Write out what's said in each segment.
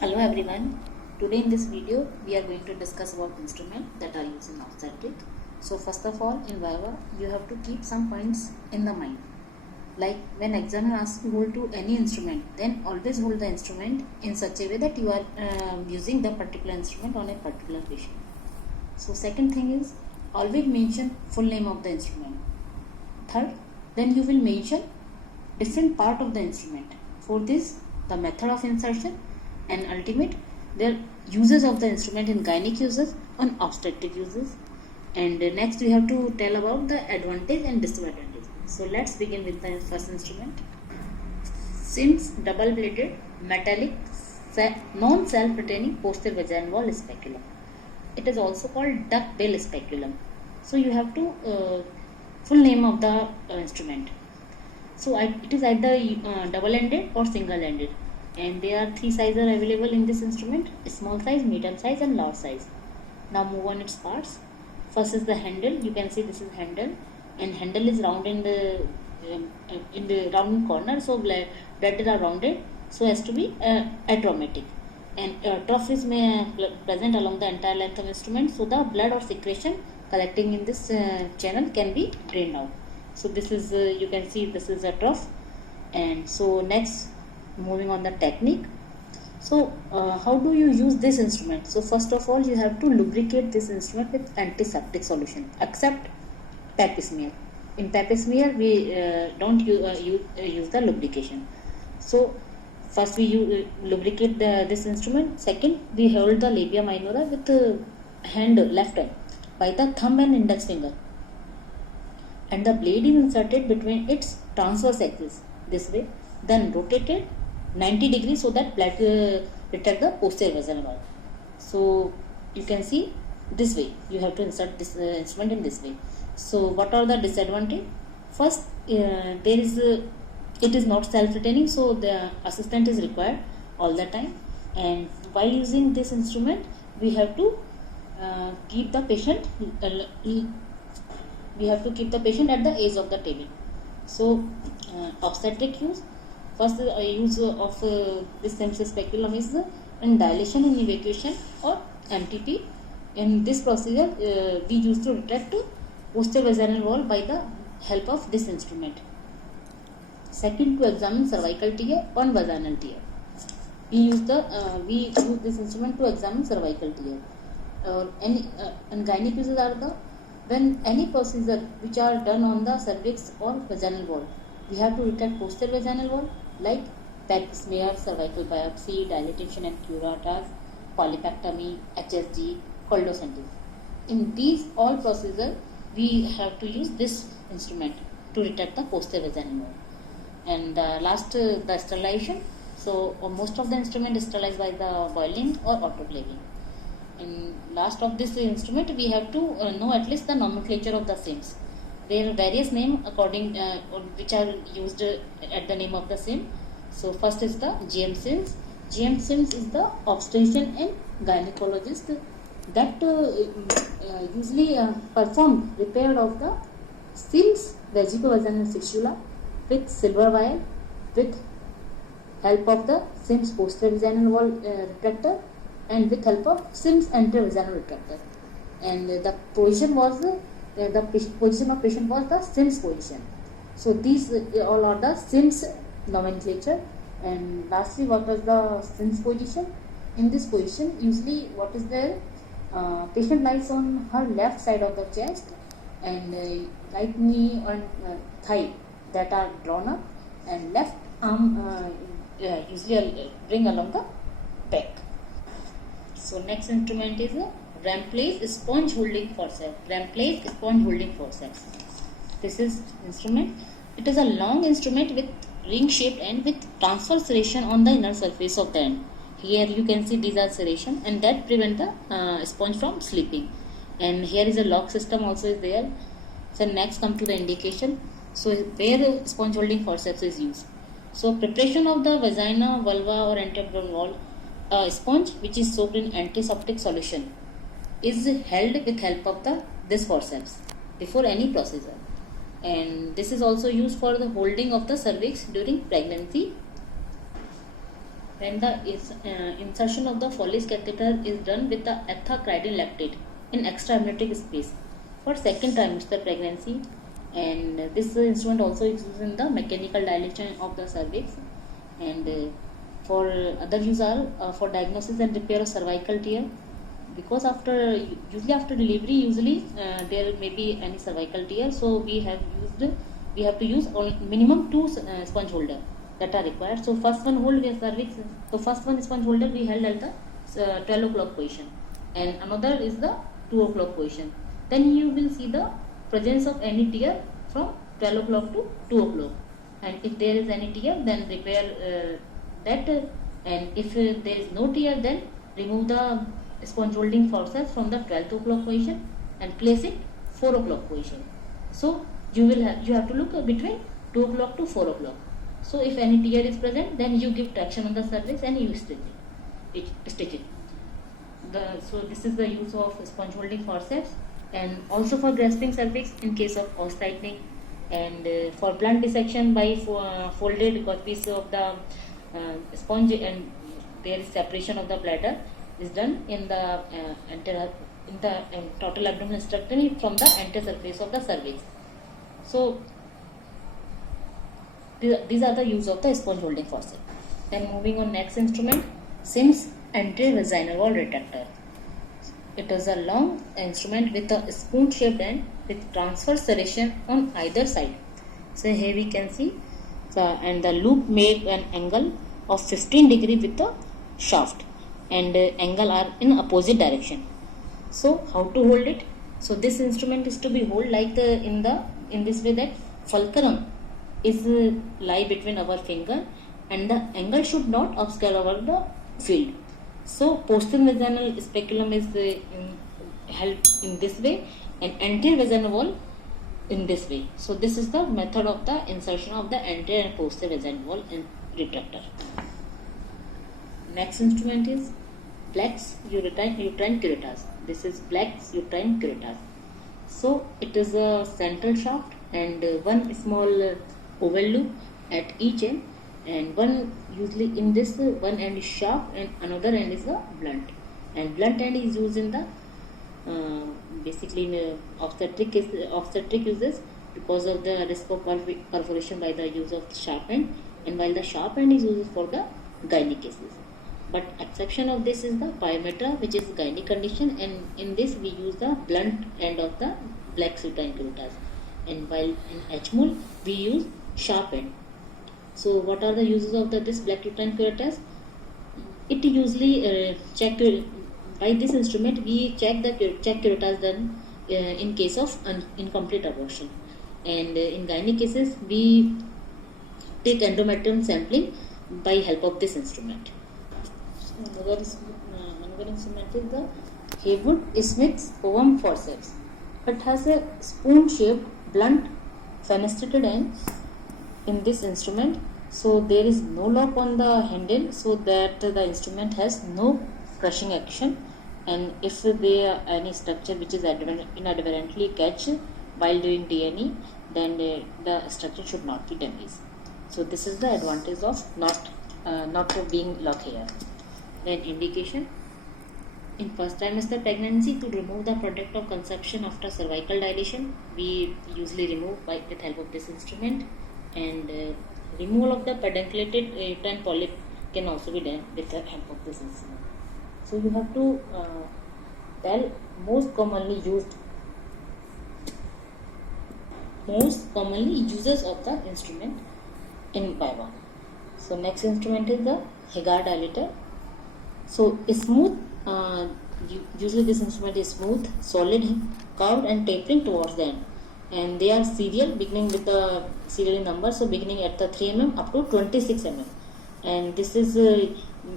Hello everyone. Today in this video we are going to discuss about instruments that are used in obstetric. So first of all, in Viva you have to keep some points in the mind. Like when examiner asks you hold to any instrument, then always hold the instrument in such a way that you are using the particular instrument on a particular patient. So second thing is always mention full name of the instrument. Third, then you will mention different part of the instrument. For this, the method of insertion and ultimate their uses of the instrument in gynec uses and obstetric uses. And next we have to tell about the advantage and disadvantage. So let's begin with the first instrument. Sims double bladed metallic non self-retaining posterior vaginal wall speculum. It is also called duck bill speculum. So you have to full name of the instrument. So it is either double-ended or single-ended, and there are three sizes are available in this instrument: small size, medium size, and large size. Now move on its parts. First is the handle. You can see this is handle, and handle is round in the round corner. So bladder are rounded, so as to be atraumatic, and trough is present along the entire length of instrument. So the blood or secretion collecting in this channel can be drained out. So this is you can see this is a trough. And so next, moving on the technique. So how do you use this instrument? So first of all, you have to lubricate this instrument with antiseptic solution, except pap smear. In pap smear we don't use the lubrication. So first we lubricate this instrument. Second, we hold the labia minora with the left hand by the thumb and index finger, and the blade is inserted between its transverse axis this way, then rotated 90 degrees so that blood retract the posterior vaginal wall. So you can see this way you have to insert this instrument in this way. So what are the disadvantages? First, it is not self-retaining, so the assistant is required all the time, and while using this instrument we have to keep the patient at the edge of the table. So obstetric use, first use of this Sims speculum is in dilation and evacuation or MTP. In this procedure we used to retract posterior vaginal wall by the help of this instrument. Second, to examine cervical tear on vaginal tear. We use this instrument to examine cervical tear. And gynec uses are when any procedure which are done on the cervix or vaginal wall, we have to retract posterior vaginal wall, like pap smear, cervical biopsy, dilatation and curettage, polypectomy, HSG, coldocentesis. In these all procedures, we have to use this instrument to retract the posterior vaginal wall. And last, the sterilization. So most of the instrument is sterilized by the boiling or autoclaving. In last of this instrument, we have to know at least the nomenclature of the SIMs. There are various names according which are used at the name of the SIM. So first is the GM SIMs. GM SIMs is the obstetrician and gynecologist that usually perform repair of the SIMs vesicovaginal fistula with silver wire with help of the SIMs posterior vaginal wall retractor and with help of SIMs anterovaginal retractor. And the position was the position of patient was the SIMS position. So these all are the SIMS nomenclature. And lastly, what was the SIMS position? In this position, usually what is there? Patient lies on her left side of the chest, and right knee and thigh that are drawn up, and left arm usually bring along the back. So next instrument is a Rampley's sponge holding forceps. Rampley's sponge holding forceps. This is instrument. It is a long instrument with ring shaped end with transverse serration on the inner surface of the end. Here you can see these are serration, and that prevent the sponge from slipping. And here is a lock system also is there. So next come to the indication. So where the sponge holding forceps is used. So preparation of the vagina, vulva or anteabdominal wall. A sponge which is soaked in antiseptic solution is held with help of this forceps before any procedure, and this is also used for the holding of the cervix during pregnancy when the insertion of the Foley's catheter is done with the ethacridine lactate in extraamniotic space for second trimester pregnancy, and this instrument also is used in the mechanical dilation of the cervix, and for other use are for diagnosis and repair of cervical tear, because usually after delivery there may be any cervical tear, so we have to use minimum 2 sponge holder that are required. So first one hold the cervix, so first one sponge holder we held at the 12 o'clock position, and another is the 2 o'clock position. Then you will see the presence of any tear from 12 o'clock to 2 o'clock, and if there is any tear then repair that, and if there is no tear then remove the sponge holding forceps from the 12 o'clock position and place it 4 o'clock position. So you have to look between 2 o'clock to 4 o'clock. So if any tear is present, then you give traction on the cervix and you stitch it. So this is the use of sponge holding forceps, and also for grasping cervix in case of os tightening, and for blunt dissection by folded piece of the sponge, and there is separation of the bladder is done in the total abdominal structure from the anterior surface of the cervix. So these are the use of the sponge holding forceps. Then moving on, next instrument, Sims antevaginal wall retractor. It is a long instrument with a spoon shaped end with transverse serration on either side. So here we can see and the loop make an angle of 15 degree with the shaft, and angle are in opposite direction. So how to hold it? So this instrument is to be hold like in this way, that fulcrum is lie between our finger, and the angle should not obscure our the field. So posterior vaginal speculum is held in this way, and anterior vaginal wall in this way. So this is the method of the insertion of the anterior and posterior vaginal wall in retractor. Next instrument is Black's uterine curettage. This is Black's uterine curettage. So it is a central shaft and one small oval loop at each end, and one usually in this one end is sharp and another end is a blunt, and blunt end is used in the basically in obstetric uses because of the risk of perforation by the use of sharp end, and while the sharp end is used for the gynae cases. But exception of this is the pyometra, which is gynae condition, and in this we use the blunt end of the Black's uterine curettage, and while in HMOL we use sharp end. So what are the uses of this Black uterine curettage? It usually by this instrument we check curettage done in case of incomplete abortion, and in gynae cases we take endometrium sampling by help of this instrument. Another instrument is the Haywood-Smith's ovum forceps. It has a spoon-shaped blunt fenestrated end in this instrument. So there is no lock on the handle, so that the instrument has no crushing action, and if there are any structure which is inadvertently catch while doing DNE, then the structure should not be damaged. So this is the advantage of not being locked here. Then indication: in first trimester pregnancy, to remove the product of conception after cervical dilation, we usually remove with help of this instrument, and removal of the pedunculated uterine polyp can also be done with the help of this instrument. So you have to tell most commonly uses of the instrument in by one. So next instrument is the Hagar dilator. So smooth, usually this instrument is smooth, solid, curved and tapering towards the end, and they are serial, beginning with the serial number, so beginning at the 3 mm up to 26 mm, and this is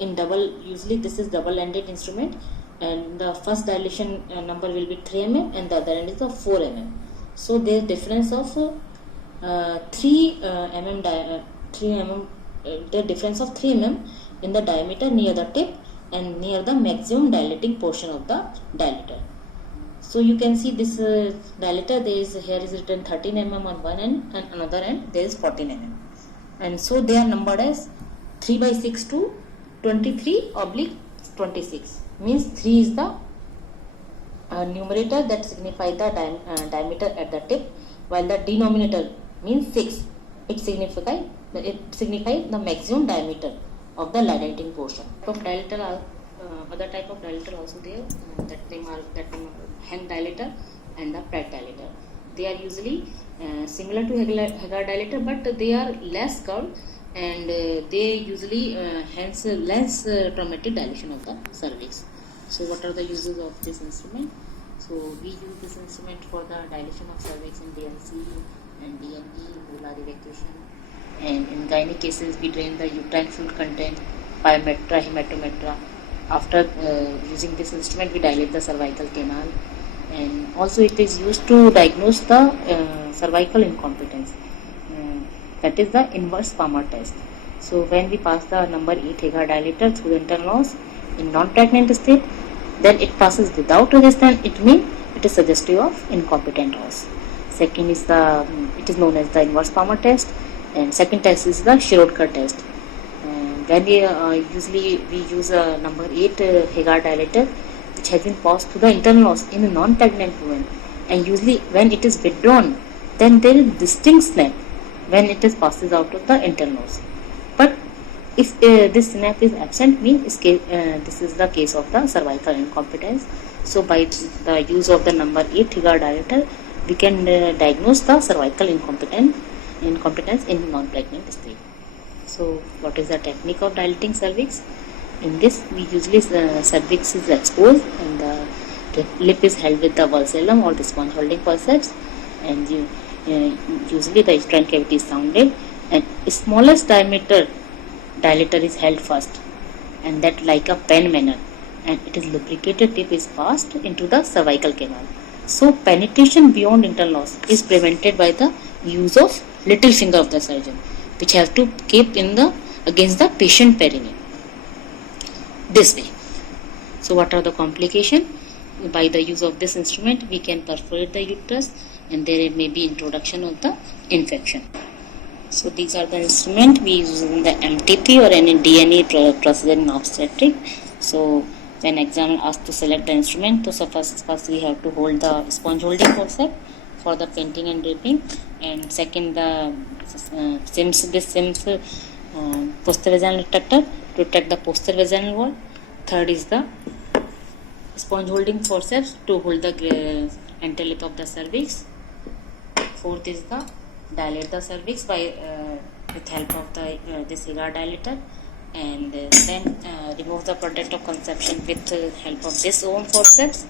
in double, usually this is double ended instrument, and the first dilation number will be 3 mm and the other end is the 4 mm. So there is difference of 3 mm, the difference of 3 mm in the diameter near the tip and near the maximum dilating portion of the dilator. So you can see this dilator, here is written 13 mm on one end, and another end there is 14 mm, and so they are numbered as 3/6 to 23/26 means 3 is the numerator that signifies the diameter at the tip, while the denominator means 6. It signifies the maximum diameter of the dilating portion. Other type of dilator also there, that name are Henn dilator and the Pratt dilator. They are usually similar to Hagar dilator, but they are less curved, and they usually hence less traumatic dilation of the cervix. So what are the uses of this instrument? So we use this instrument for the dilation of cervix in DLC and DNE, molar evacuation, and in gynae cases we drain the uterine fluid content, pyometra, hematometra. After using this instrument we dilate the cervical canal, and also it is used to diagnose the cervical incompetence, that is the inverse Palmer test. So when we pass the number 8 Hagar dilator through the internal os in non-pregnant state, then it passes without resistance. It means it is suggestive of incompetent os. Second is it is known as the inverse Palmer test, and second test is the Shirodkar test. When we usually use number 8 Hagar dilator, which has been passed through the internal os in a non-pregnant woman, and usually when it is withdrawn, then there is distinct snap when it is passes out of the internal os. But if this snap is absent, means this is the case of the cervical incompetence. So by the use of the number 8 Hagar dilator, we can diagnose the cervical incompetence in non-pregnant state. So what is the technique of dilating cervix? In this, we usually cervix is exposed and the lip is held with the valsellum or the sponge holding forceps, and usually the uterine cavity is sounded, and smallest diameter dilator is held first, and that like a pen manner, and it is lubricated tip is passed into the cervical canal. So penetration beyond internal os is prevented by the use of little finger of the surgeon, which have to keep against the patient perineum this way. So what are the complications? By the use of this instrument we can perforate the uterus, and there may be introduction of the infection. So these are the instruments we use in the MTP or any DNE procedure in obstetric. So when examiner asks to select the instrument, so first we have to hold the sponge holding forceps for the painting and draping, and second the SIMS posterior vaginal retractor to protect the posterior vaginal wall. Third is the sponge holding forceps to hold the anterolith of the cervix. Fourth is the dilate the cervix by with help of the this Hagar dilator, and then remove the product of conception with help of this own forceps,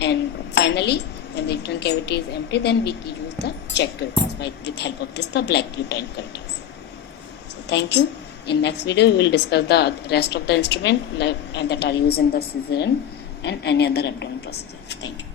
and finally when the uterine cavity is empty, then we use the check curettage with help of the black uterine curettage. So thank you. In next video we will discuss the rest of the instrument and that are used in the cesarean and any other abdominal procedure. Thank you.